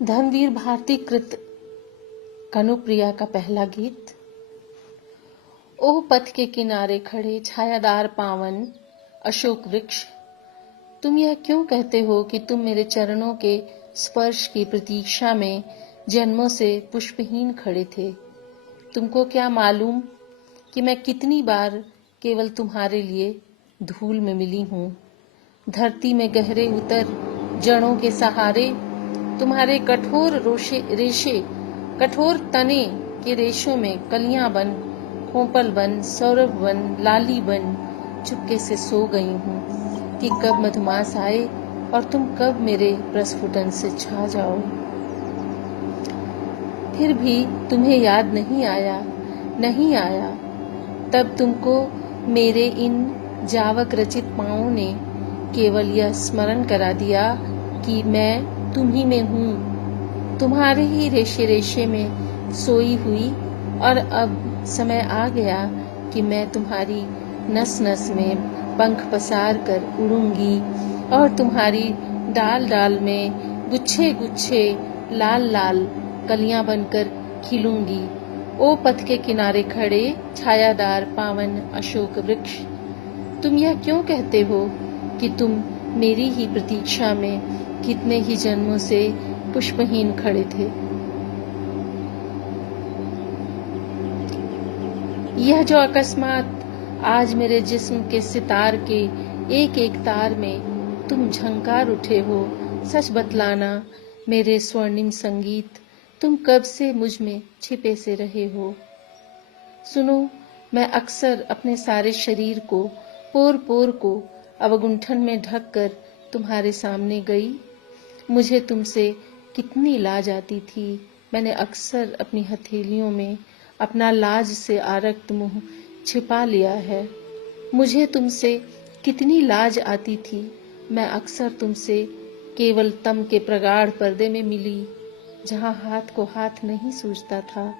धनवीर भारती कृत कनुप्रिया का पहला गीत। ओह पथ के किनारे खड़े छायादार पावन अशोक वृक्ष, तुम यह क्यों कहते हो कि तुम मेरे चरणों के स्पर्श की प्रतीक्षा में जन्मों से पुष्पहीन खड़े थे। तुमको क्या मालूम कि मैं कितनी बार केवल तुम्हारे लिए धूल में मिली हूँ। धरती में गहरे उतर जड़ों के सहारे तुम्हारे कठोर रेशे कठोर तने के रेशों में कलियां बन, खोपल बन, सौरभ बन, लाली बन चुपके से सो गई हूँ कि कब मधुमास आए और तुम कब मेरे प्रस्फुटन से छा जाओ। फिर भी तुम्हें याद नहीं आया। तब तुमको मेरे इन जावक रचित पाँवों ने केवल यह स्मरण करा दिया कि मैं तुम ही में हूँ, तुम्हारे ही रेशे रेशे में सोई हुई, और अब समय आ गया कि मैं तुम्हारी नस नस में पंख पसार कर उड़ूंगी और तुम्हारी डाल डाल में गुच्छे गुच्छे लाल लाल कलियां बनकर खिलूंगी। ओ पथ के किनारे खड़े छायादार पावन अशोक वृक्ष, तुम यह क्यों कहते हो कि तुम मेरी ही प्रतीक्षा में कितने ही जन्मों से पुष्पहीन खड़े थे। यह जो अकस्मात आज मेरे जिस्म के सितार के एक एक तार में तुम झंकार उठे हो, सच बतलाना मेरे स्वर्णिम संगीत, तुम कब से मुझ में छिपे से रहे हो। सुनो, मैं अक्सर अपने सारे शरीर को पोर पोर को अवगुंठन में ढक कर तुम्हारे सामने गई। मुझे तुमसे कितनी लाज आती थी। मैंने अक्सर अपनी हथेलियों में अपना लाज से आरक्त मुंह छिपा लिया है। मुझे तुमसे कितनी लाज आती थी। मैं अक्सर तुमसे केवल तम के प्रगाढ़ पर्दे में मिली, जहां हाथ को हाथ नहीं सूझता था।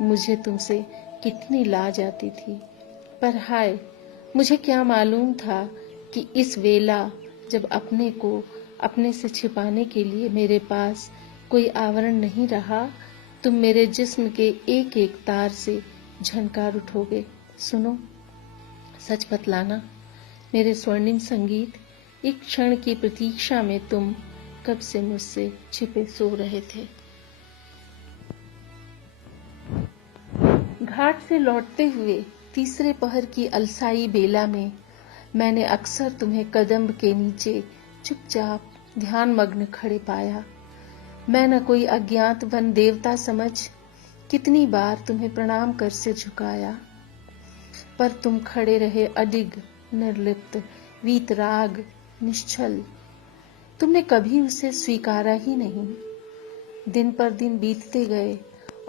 मुझे तुमसे कितनी लाज आती थी। पर हाय, मुझे क्या मालूम था कि इस वेला जब अपने को अपने से छिपाने के लिए मेरे पास कोई आवरण नहीं रहा, तुम मेरे जिस्म के एक एक तार से झनकार उठोगे। सुनो, सच बतलाना मेरे स्वर्णिम संगीत, एक क्षण की प्रतीक्षा में तुम कब से मुझसे छिपे सो रहे थे। घाट से लौटते हुए तीसरे पहर की अलसाई बेला में मैंने अक्सर तुम्हें कदम के नीचे चुपचाप ध्यान मग्न खड़े पाया। मैं न कोई अज्ञात वन देवता समझ कितनी बार तुम्हें प्रणाम कर सिर झुकाया, पर तुम खड़े रहे अडिग, निर्लिप्त, वीतराग, निश्चल। तुमने कभी उसे स्वीकारा ही नहीं। दिन पर दिन बीतते गए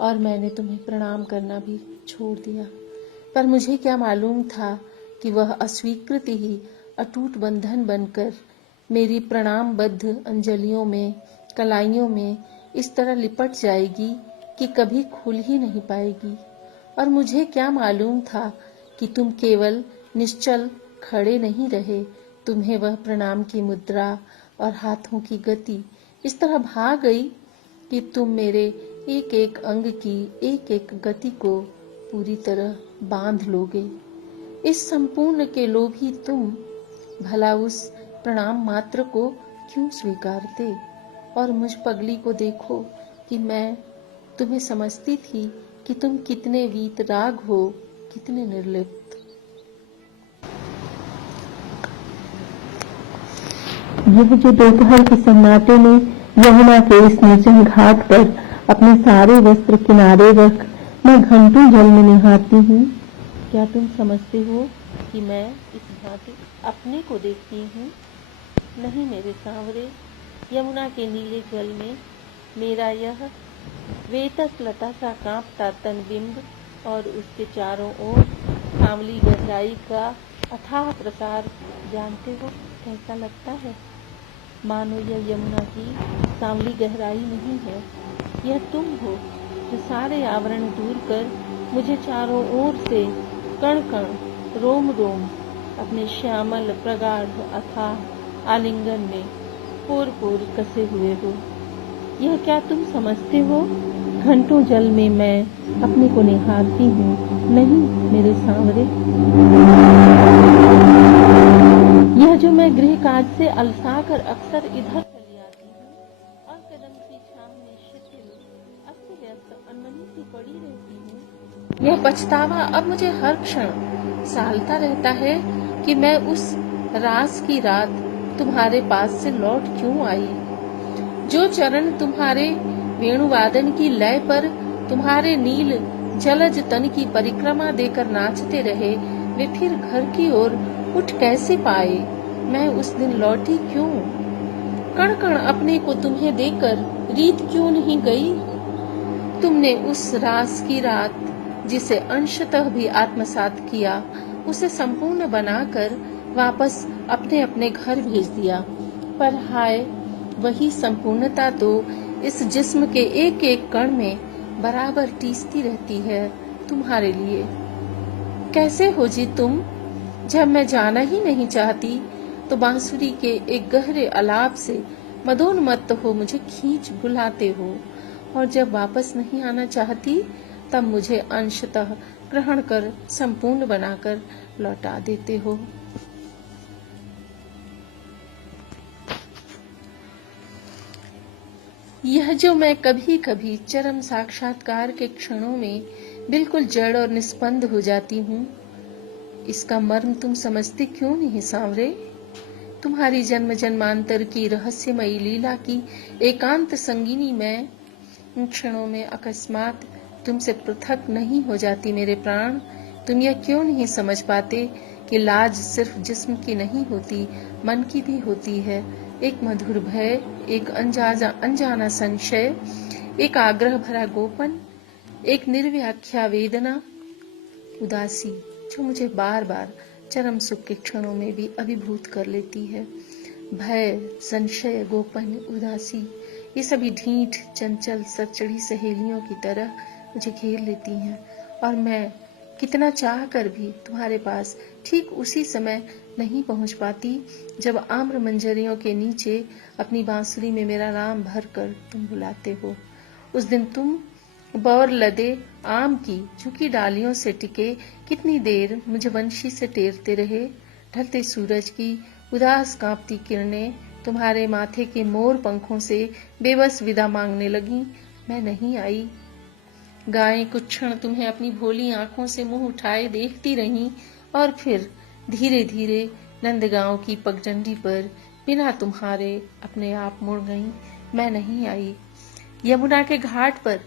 और मैंने तुम्हें प्रणाम करना भी छोड़ दिया, पर मुझे क्या मालूम था कि वह अस्वीकृति ही अटूट बंधन बनकर मेरी प्रणामबद्ध अंजलियों में, कलाइयों में इस तरह लिपट जाएगी कि कभी खुल ही नहीं पाएगी। और मुझे क्या मालूम था कि तुम केवल निश्चल खड़े नहीं रहे, तुम्हें वह प्रणाम की मुद्रा और हाथों की गति इस तरह भा गई कि तुम मेरे एक एक अंग की एक एक गति को पूरी तरह बांध लोगे। इस संपूर्ण के लोभी तुम भला उस प्रणाम मात्र को क्यों स्वीकारते। और मुझ पगली को देखो कि मैं तुम्हें समझती थी कि तुम कितने वीतराग हो, कितने निर्लिप्त। यह जो दोपहर के सन्नाटे में यमुना के इस निर्जन घाट पर अपने सारे वस्त्र किनारे रख मैं घंटों जल में निहारती हूँ, क्या तुम समझते हो कि मैं इस भांति अपने को देखती हूँ? नहीं मेरे सांवरे, यमुना के नीले जल में मेरा यह वेतस लता सा कांपता तन बिंब और उसके चारों ओर सांवली गहराई का अथाह प्रसार जानते हो कैसा लगता है? मानो यह यमुना की सांवली गहराई नहीं है, यह तुम हो जो सारे आवरण दूर कर मुझे चारों ओर से कण कण, रोम रोम अपने श्यामल प्रगाढ़ अथाह आलिंगन में पोर पोर कसे हुए हो। यह क्या तुम समझते हो? घंटों जल में मैं अपने को निहारती हूँ। नहीं मेरे सांवरे, यह जो मैं गृह काज से अलसा कर अक्सर इधर चली आती हूँ और कदम की छांव में शिथिल अस्त व्यस्त अनमनी सी पड़ी रहती हूँ, यह पछतावा अब मुझे हर क्षण सालता रहता है कि मैं उस रास की रात तुम्हारे पास से लौट क्यों आई। जो चरण तुम्हारे वेणुवादन की लय पर तुम्हारे नील जलज तन की परिक्रमा देकर नाचते रहे, वे फिर घर की ओर उठ कैसे पाए? मैं उस दिन लौटी क्यों? कण कण अपने को तुम्हें देकर रीत क्यों नहीं गई? तुमने उस रास की रात जिसे अंशतः भी आत्मसात किया, उसे संपूर्ण बनाकर वापस अपने अपने घर भेज दिया। पर हाय, वही संपूर्णता तो इस जिस्म के एक एक कण में बराबर टीसती रहती है तुम्हारे लिए। कैसे हो जी तुम? जब मैं जाना ही नहीं चाहती तो बांसुरी के एक गहरे आलाप से मदोन्मत्त हो मुझे खींच बुलाते हो, और जब वापस नहीं आना चाहती तब मुझे अंशतः ग्रहण कर संपूर्ण बनाकर लौटा देते हो। यह जो मैं कभी कभी चरम साक्षात्कार के क्षणों में बिल्कुल जड़ और निस्पंद हो जाती हूँ, इसका मर्म तुम समझते क्यों नहीं सांवरे? तुम्हारी जन्म जन्मांतर की रहस्यमयी लीला की एकांत संगिनी मैं उन क्षणों में अकस्मात तुमसे पृथक नहीं हो जाती मेरे प्राण। तुम यह क्यों नहीं समझ पाते कि लाज सिर्फ जिस्म की नहीं होती, मन की भी होती है। एक मधुर भय, एक अनजाना संशय, एक आग्रह भरा गोपन, एक निर्व्याख्या वेदना, उदासी जो मुझे बार बार चरम सुख के क्षणों में भी अभिभूत कर लेती है। भय, संशय, गोपन, उदासी, ये सभी ढीठ चंचल सचड़ी सहेलियों की तरह मुझे घेर लेती हैं, और मैं कितना चाह कर भी तुम्हारे पास ठीक उसी समय नहीं पहुंच पाती जब आम्र मंजरियों के नीचे अपनी बांसुरी में मेरा नाम भर कर तुम बुलाते हो। उस दिन तुम बौर लदे आम की झुकी डालियों से टिके कितनी देर मुझे वंशी से टेरते रहे। ढलते सूरज की उदास कांपती किरणें तुम्हारे माथे के मोर पंखों से बेबस विदा मांगने लगी। मैं नहीं आई। गायें कुछ क्षण तुम्हें अपनी भोली आंखों से मुंह उठाए देखती रहीं, और फिर धीरे धीरे नंदगांव की पगडंडी पर बिना तुम्हारे अपने आप मुड़ गईं। मैं नहीं आई। यमुना के घाट पर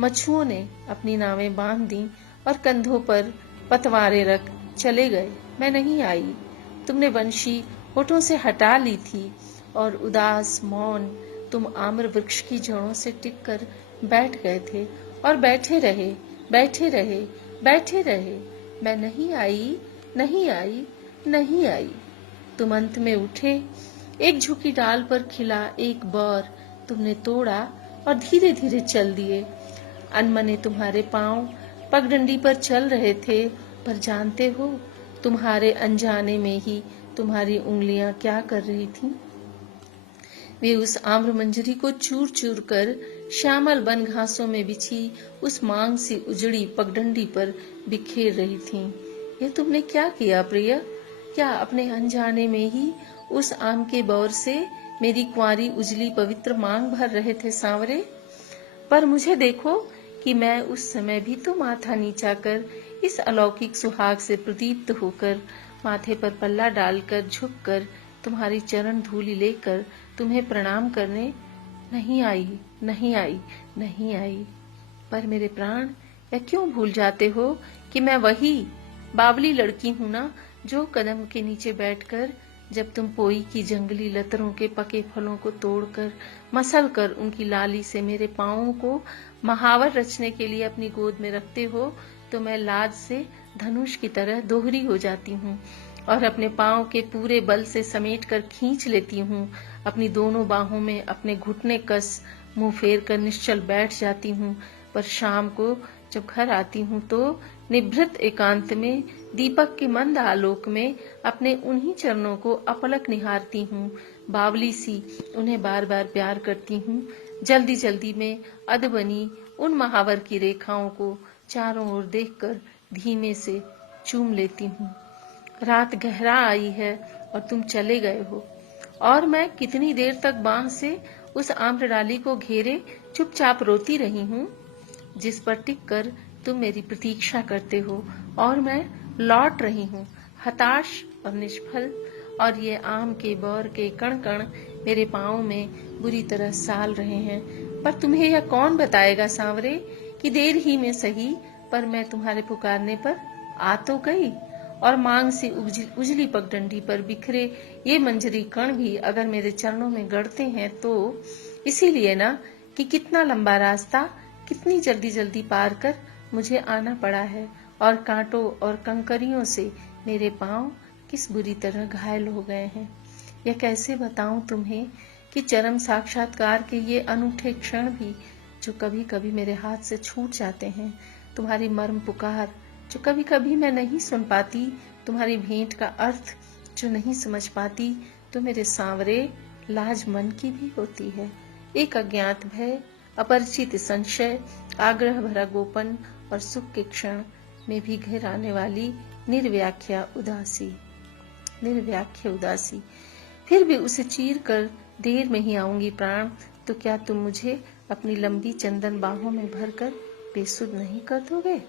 मछुओं ने अपनी नावें बांध दी और कंधों पर पतवारें रख चले गए। मैं नहीं आई। तुमने वंशी होठों से हटा ली थी और उदास मौन तुम आम्र वृक्ष की जड़ों से टिककर बैठ गए थे और बैठे रहे, बैठे रहे, बैठे रहे। मैं नहीं आई, नहीं आई, नहीं आई। तुम अंत में उठे। एक झुकी डाल पर खिला एक बौर तुमने तोड़ा और धीरे धीरे चल दिए। अनमने तुम्हारे पांव पगडंडी पर चल रहे थे, पर जानते हो तुम्हारे अनजाने में ही तुम्हारी उंगलियां क्या कर रही थीं? वे उस आम्र मंजरी को चूर चूर कर श्यामल वन घासों में बिछी उस मांग सी उजड़ी पगडंडी पर बिखेर रही थीं। यह तुमने क्या किया प्रिय? क्या अपने अनजाने में ही उस आम के बौर से मेरी कुंवारी उजली पवित्र मांग भर रहे थे सांवरे? पर मुझे देखो कि मैं उस समय भी तो माथा नीचा कर इस अलौकिक सुहाग से प्रदीप्त होकर माथे पर पल्ला डालकर झुककर तुम्हारी चरण धूलि लेकर तुम्हें प्रणाम करने नहीं आई, नहीं आई, नहीं आई। पर मेरे प्राण, यह क्यों भूल जाते हो कि मैं वही बावली लड़की हूं ना, जो कदम के नीचे बैठकर जब तुम पोई की जंगली लतरों के पके फलों को तोड़कर मसल कर उनकी लाली से मेरे पांवों को महावर रचने के लिए अपनी गोद में रखते हो, तो मैं लाज से धनुष की तरह दोहरी हो जाती हूँ और अपने पांव के पूरे बल से समेट कर खींच लेती हूँ। अपनी दोनों बाहों में अपने घुटने कस मुंह फेर कर निश्चल बैठ जाती हूँ। पर शाम को जब घर आती हूँ तो निभृत एकांत में दीपक के मंद आलोक में अपने उन्हीं चरणों को अपलक निहारती हूँ। बावली सी उन्हें बार बार प्यार करती हूँ। जल्दी जल्दी में अधबनी उन महावर की रेखाओं को चारों ओर देखकर धीमे से चूम लेती हूँ। रात गहरा आई है और तुम चले गए हो, और मैं कितनी देर तक बांह से उस आम्रडाली को घेरे चुपचाप रोती रही हूँ, जिस पर टिक कर तुम मेरी प्रतीक्षा करते हो, और मैं लौट रही हूँ हताश और निष्फल, और ये आम के बौर के कण कण मेरे पाँव में बुरी तरह साल रहे हैं। पर तुम्हें यह कौन बताएगा सांवरे कि देर ही में सही, पर मैं तुम्हारे पुकारने पर आ तो गई, और मांग से उजली पगडंडी पर बिखरे ये मंजरी कण भी अगर मेरे चरणों में गड़ते हैं तो इसीलिए ना कि कितना लंबा रास्ता कितनी जल्दी जल्दी पार कर मुझे आना पड़ा है, और कांटों और कंकरियों से मेरे पांव किस बुरी तरह घायल हो गए हैं। यह कैसे बताऊं तुम्हें कि चरम साक्षात्कार के ये अनूठे क्षण भी जो कभी कभी मेरे हाथ से छूट जाते हैं, तुम्हारी मर्म पुकार जो कभी कभी मैं नहीं सुन पाती, तुम्हारी भेंट का अर्थ जो नहीं समझ पाती, तो मेरे सांवरे लाज मन की भी होती है। एक अज्ञात भय, अपरिचित संशय, आग्रह भरा गोपन और सुख के क्षण में भी घेराने वाली निर्व्याख्या उदासी। फिर भी उसे चीर कर देर में ही आऊंगी प्राण, तो क्या तुम मुझे अपनी लंबी चंदन बाहों में भरकर बेसुध नहीं कर दोगे?